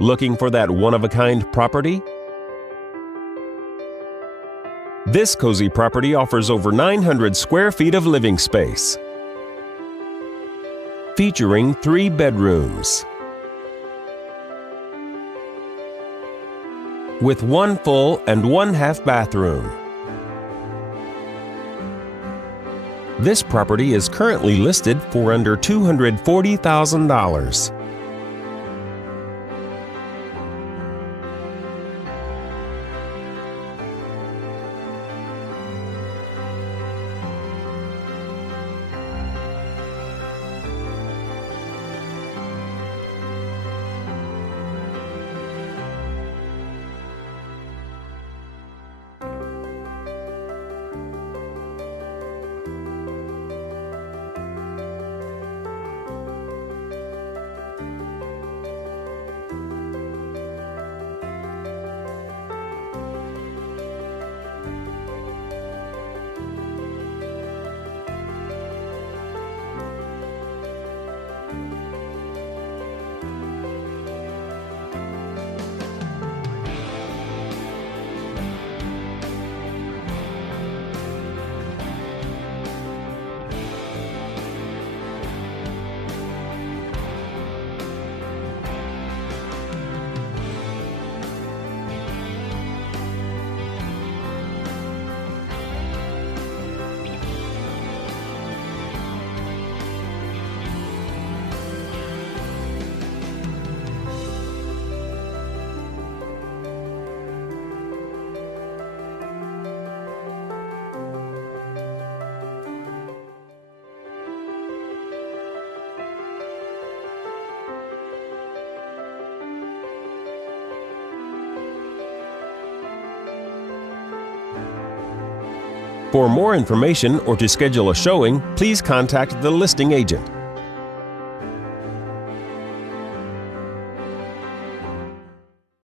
Looking for that one-of-a-kind property? This cozy property offers over 900 square feet of living space, featuring 3 bedrooms, with 1 full and 1 half bathroom. This property is currently listed for under $240,000. For more information or to schedule a showing, please contact the listing agent.